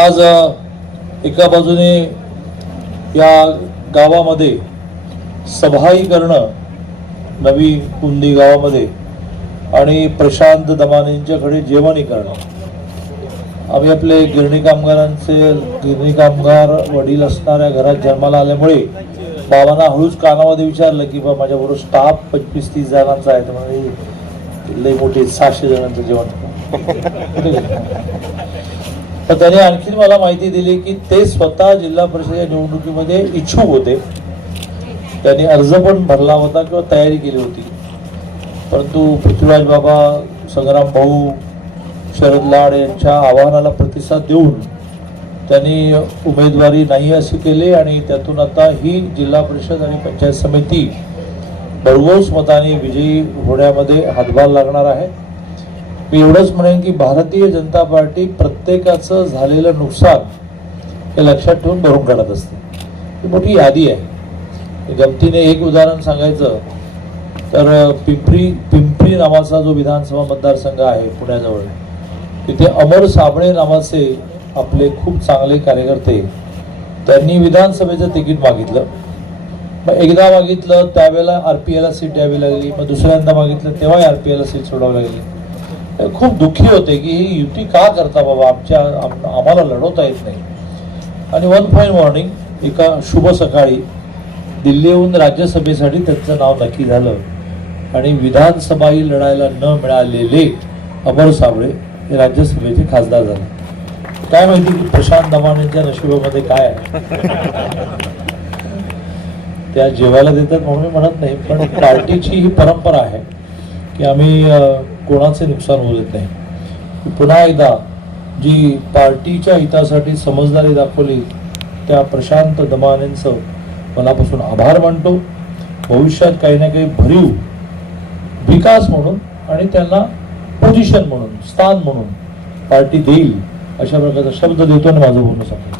आज एका बाजूने या गावामध्ये सभाई करणं नवी कुंदी गावामध्ये आणि प्रशांत दमानींच्याकडे जेवणी करणं. आम्ही आपले गिरणी कामगार वडील असणाऱ्या घरात जन्माला आल्यामुळे बाबांना हळूच कानामध्ये विचारलं की बा माझ्याबरोबर स्टाफ 25-30 जणांचा आहे, तर म्हणजे लई मोठे 600 जणांचं जेवण. तर त्याने आणखी मला माहिती दिली की ते स्वतः जिल्हा परिषद निवडणुकीमध्ये इच्छुक होते. त्यांनी अर्ज पण भरला होता किंवा तयारी केली होती, परंतु पृथ्वीराज बाबा, संग्राम भाऊ, शरद लाड यांच्या आवाहनाला प्रतिसाद देऊन त्यांनी उमेदवारी नाही असे केले आणि त्यातून आता ही जिल्हा परिषद आणि पंचायत समिती भरघोस मताने विजयी होण्यामध्ये हातभार लागणार आहे. मी एवढंच म्हणेन की भारतीय जनता पार्टी प्रत्येकाचं झालेलं नुकसान हे लक्षात ठेवून भरून काढत असते. ही मोठी यादी आहे. गमतीने एक उदाहरण सांगायचं तर पिंपरी नावाचा जो विधानसभा मतदारसंघ आहे पुण्याजवळ, तिथे अमर साबळे नावाचे आपले खूप चांगले कार्यकर्ते, त्यांनी विधानसभेचं तिकीट मागितलं. मग एकदा मागितलं त्यावेळेला RPAला सीट द्यावी लागली, मग दुसऱ्यांदा मागितलं तेव्हा RPAला सीट सोडावी लागली. खूप दुःखी होते की ही युती का करता बाबा, आम्हाला लढवता येत नाही. आणि वन फाईन मॉर्निंग एका शुभ सकाळी दिल्लीहून राज्यसभेसाठी त्यांचं नाव नक्की झालं आणि विधानसभाही लढायला न मिळालेले अमर साबळे हे राज्यसभेचे खासदार झाले. काय माहिती की प्रशांत दमानींच्या नशिबामध्ये काय आहे. त्या जेवायला देतात म्हणून मी म्हणत नाही, पण पार्टीची ही परंपरा आहे की आम्ही कोणाचे नुकसान होऊ देत नाही. पुन्हा एकदा जी पार्टीच्या हितासाठी समजदारी दाखवली त्या प्रशांत दमानींचं मनापासून आभार मानतो. भविष्यात काही ना काही भरीव विकास म्हणून आणि त्यांना पोझिशन म्हणून, स्थान म्हणून पार्टी देईल अशा प्रकारचा शब्द देतो आणि माझं बोलणं सांगतो.